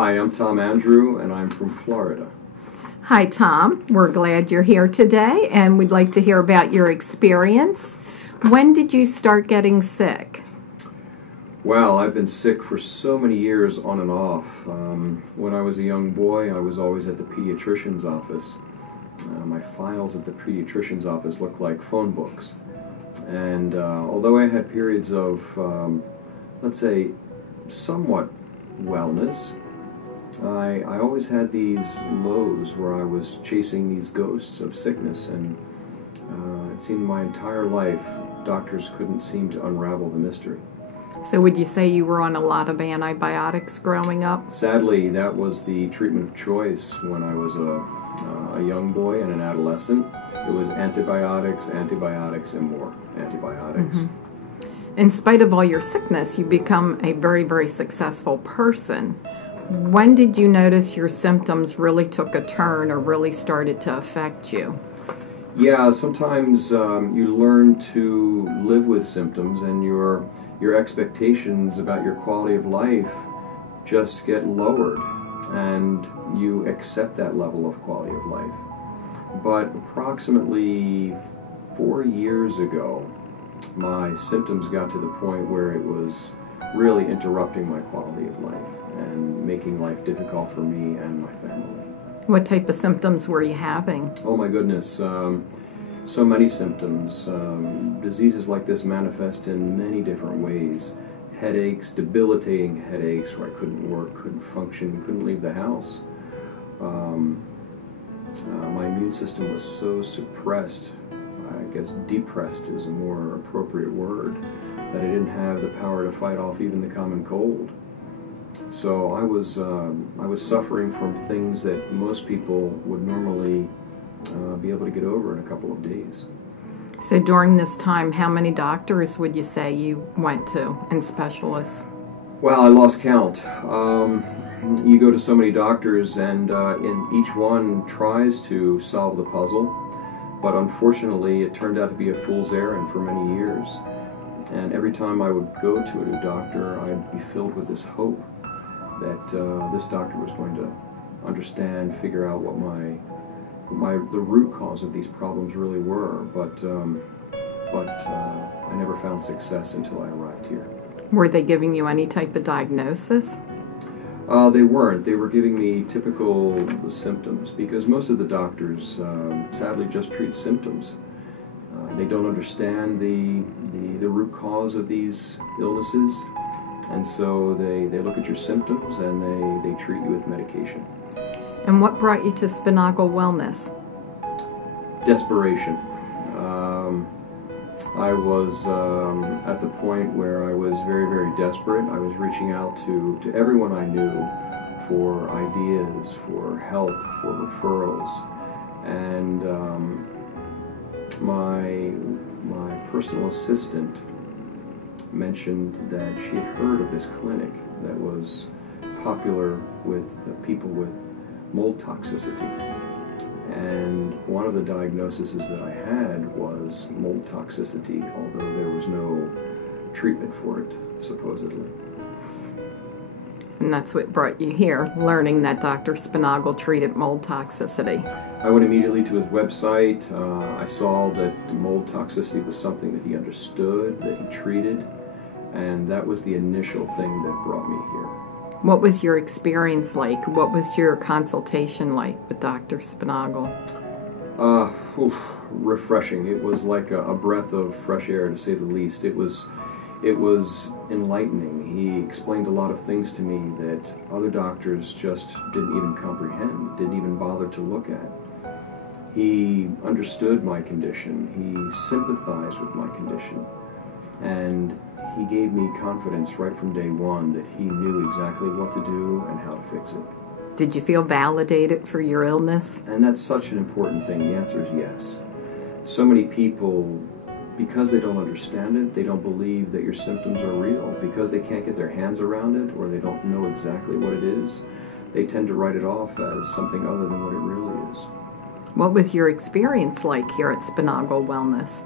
Hi, I'm Tom Andrew, and I'm from Florida. Hi, Tom. We're glad you're here today, and we'd like to hear about your experience. When did you start getting sick? Well, I've been sick for so many years on and off. When I was a young boy, I was always at the pediatrician's office. My files at the pediatrician's office looked like phone books. And although I had periods of, let's say, somewhat wellness, I always had these lows where I was chasing these ghosts of sickness, and it seemed my entire life doctors couldn't seem to unravel the mystery. So would you say you were on a lot of antibiotics growing up? Sadly, that was the treatment of choice when I was a young boy and an adolescent. It was antibiotics, antibiotics, and more antibiotics. In spite of all your sickness, you become a very, very successful person. When did you notice your symptoms really took a turn or really started to affect you? Yeah, sometimes you learn to live with symptoms, and your expectations about your quality of life just get lowered, and you accept that level of quality of life. But approximately 4 years ago, my symptoms got to the point where it was really interrupting my quality of life and making life difficult for me and my family. What type of symptoms were you having? Oh my goodness, so many symptoms. Diseases like this manifest in many different ways. Headaches, debilitating headaches where I couldn't work, couldn't function, couldn't leave the house. My immune system was so suppressed, I guess depressed is a more appropriate word, that I didn't have the power to fight off even the common cold. So I was suffering from things that most people would normally be able to get over in a couple of days. So during this time, how many doctors would you say you went to and specialists? Well, I lost count. You go to so many doctors, and each one tries to solve the puzzle, but unfortunately it turned out to be a fool's errand for many years. And every time I would go to a new doctor, I'd be filled with this hope that this doctor was going to understand, figure out what the root cause of these problems really were. But I never found success until I arrived here. Were they giving you any type of diagnosis? They weren't. They were giving me typical symptoms, because most of the doctors sadly just treat symptoms. They don't understand the root cause of these illnesses, and so they look at your symptoms and they treat you with medication. And what brought you to Sponaugle Wellness? Desperation. I was at the point where I was very, very desperate. I was reaching out to everyone I knew for ideas, for help, for referrals, and my personal assistant mentioned that she had heard of this clinic that was popular with people with mold toxicity. And one of the diagnoses that I had was mold toxicity, although there was no treatment for it, supposedly. And that's what brought you here, learning that Dr. Sponaugle treated mold toxicity. I went immediately to his website. I saw that mold toxicity was something that he understood, that he treated, and that was the initial thing that brought me here. What was your experience like? What was your consultation like with Dr. Sponaugle? Refreshing. It was like a breath of fresh air, to say the least. It was enlightening. He explained a lot of things to me that other doctors just didn't even comprehend, didn't even bother to look at. He understood my condition. He sympathized with my condition. And he gave me confidence right from day one that he knew exactly what to do and how to fix it. Did you feel validated for your illness? And that's such an important thing. The answer is yes. So many people, because they don't understand it, they don't believe that your symptoms are real. Because they can't get their hands around it, or they don't know exactly what it is, they tend to write it off as something other than what it really is. What was your experience like here at Sponaugle Wellness?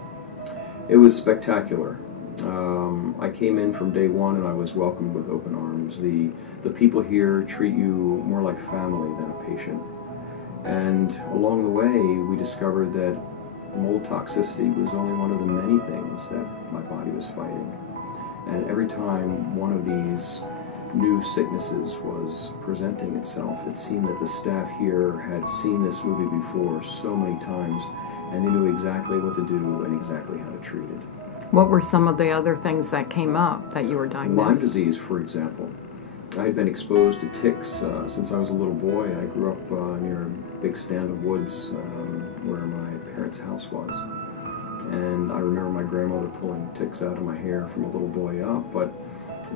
It was spectacular. I came in from day one and I was welcomed with open arms. The people here treat you more like family than a patient. And along the way, we discovered that mold toxicity was only one of the many things that my body was fighting. And every time one of these new sicknesses was presenting itself, it seemed that the staff here had seen this movie before so many times, and they knew exactly what to do and exactly how to treat it. What were some of the other things that came up that you were diagnosed? Lyme disease, for example. I had been exposed to ticks since I was a little boy. I grew up near a big stand of woods where my parents' house was. And I remember my grandmother pulling ticks out of my hair from a little boy up, but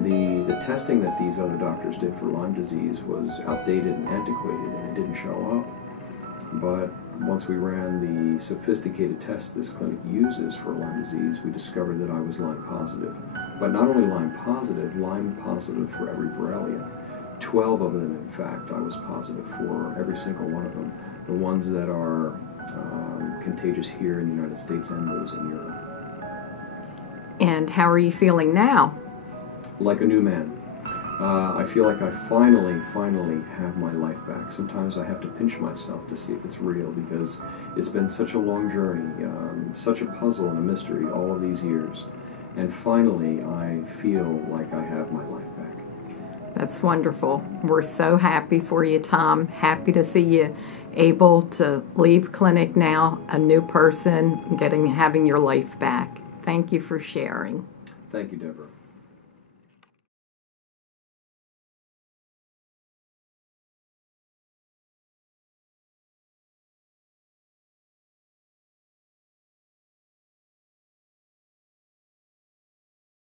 the testing that these other doctors did for Lyme disease was outdated and antiquated, and it didn't show up. But once we ran the sophisticated test this clinic uses for Lyme disease, we discovered that I was Lyme positive. But not only Lyme positive for every Borrelia. 12 of them, in fact, I was positive for, every single one of them. The ones that are contagious here in the United States and those in Europe. And how are you feeling now? Like a new man. I feel like I finally have my life back. Sometimes I have to pinch myself to see if it's real, because it's been such a long journey, such a puzzle and a mystery all of these years. And finally, I feel like I have my life back. That's wonderful. We're so happy for you, Tom. Happy to see you able to leave clinic now, a new person, having your life back. Thank you for sharing. Thank you, Deborah.